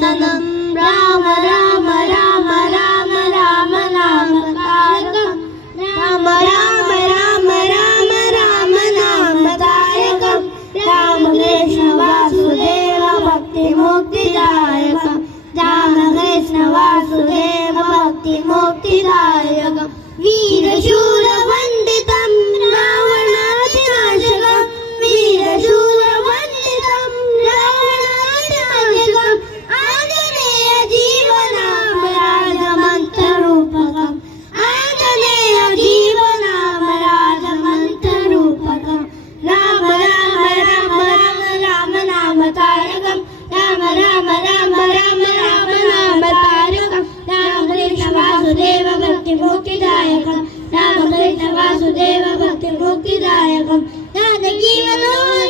കീർത്തനം രാമ രാമ രാമ രാമ രാമ നാമ താരകം രാമ രാമ രാമ രാമ രാമ നാമ താരകം രാമകൃഷ്ണ വാസുദേവ ഭക്തി മുക്തിദായകം രാമകൃഷ്ണ വാസുദേവ ഭക്തി മുക്തിദായകം വീരശൂര വന്ദിതം രാവണാതിനാശകം വീരശൂര വന്ദിതം രാവണാതിനാശകം ആഞ്ജനേയ ജീവനാമ രാജമന്ത്രരൂപകം ആഞ്ജനേയ ജീവനാമ രാജമന്ത്രരൂപകം രാമ രാമ രാമ രാമ രാമ നാമ താരകം രാമ രാമ രാമ രാമ രാമ നാമ താരകം രാമകൃഷ്ണ വാസുദേവ ഭക്തി മുക്തിദായകം രാമകൃഷ്ണ വാസുദേവ ഭക്തി മുക്തിദായകം ജാനകി മനോഹര